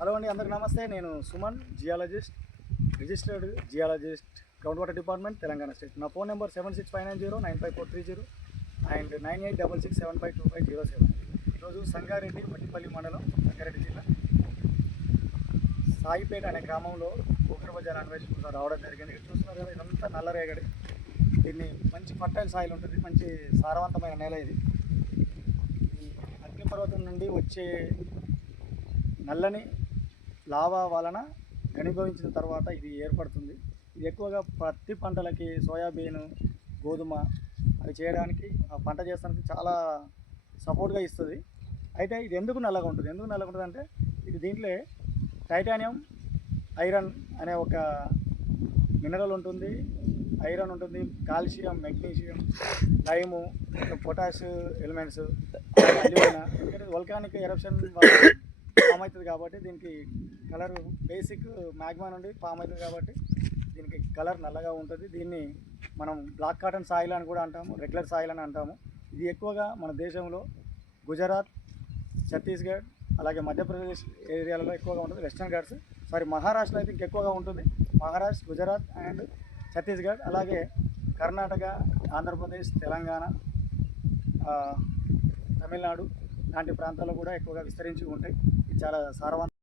Hello అండి, అందరికీ నమస్తే. నేను Suman, geologist, registered geologist, ground water department, Telangana state. నా ఫోన్ నెంబర్ 7659095430 అండ్ 9866752507. ఈరోజు సంగారెడ్డి మట్టిపల్లి మండలం, సంగారెడ్డి జిల్లా, సాయిపేట అనే గ్రామంలో భూగర్భజల అన్వేషణ కోసం రావడం జరిగింది. ఇక్కడ చూస్తున్నారు కదా, ఇదంతా నల్లరేగడి. దీన్ని మంచి ఫర్టైల్ సాయిల్ ఉంటుంది, మంచి సారవంతమైన నేల ఇది. ఈ అగ్నిపర్వతం నుండి వచ్చే నల్లని లావా వలన ఘనీభవించిన తర్వాత ఇది ఏర్పడుతుంది. ఇది ఎక్కువగా పత్తి పంటలకి, సోయాబీన్, గోధుమ అవి చేయడానికి, ఆ పంట చేస్తానికి చాలా సపోర్ట్గా ఇస్తుంది. అయితే ఇది ఎందుకు నల్లగా ఉంటుంది అంటే ఇది దీంట్లో టైటానియం, ఐరన్ అనే ఒక మినరల్ ఉంటుంది, ఐరన్ ఉంటుంది, calcium, magnesium, lime, potash elements, alumina. ఎందుకంటే వల్కానిక్ ఎరప్షన్ ఫామ్ అవుతుంది కాబట్టి దీనికి కలర్ బేసిక్ మ్యాగ్మా నుండి ఫామ్ అవుతుంది కాబట్టి దీనికి కలర్ నల్లగా ఉంటుంది. దీన్ని మనం బ్లాక్ కాటన్ సాయిల్ అని కూడా అంటాము, రెగ్యులర్ సాయిల్ అని అంటాము. ఇది ఎక్కువగా మన దేశంలో గుజరాత్, ఛత్తీస్గఢ్, అలాగే మధ్యప్రదేశ్ ఏరియాలలో ఎక్కువగా ఉంటుంది. వెస్టర్న్ ఘాట్స్, మహారాష్ట్ర అయితే ఇంకెక్కువగా ఉంటుంది. మహారాష్ట్ర, గుజరాత్ అండ్ ఛత్తీస్గఢ్, అలాగే కర్ణాటక, ఆంధ్రప్రదేశ్, తెలంగాణ, తమిళనాడు లాంటి ప్రాంతాల్లో కూడా ఎక్కువగా విస్తరించి ఉంటాయి. ఇది చాలా సారవంతం.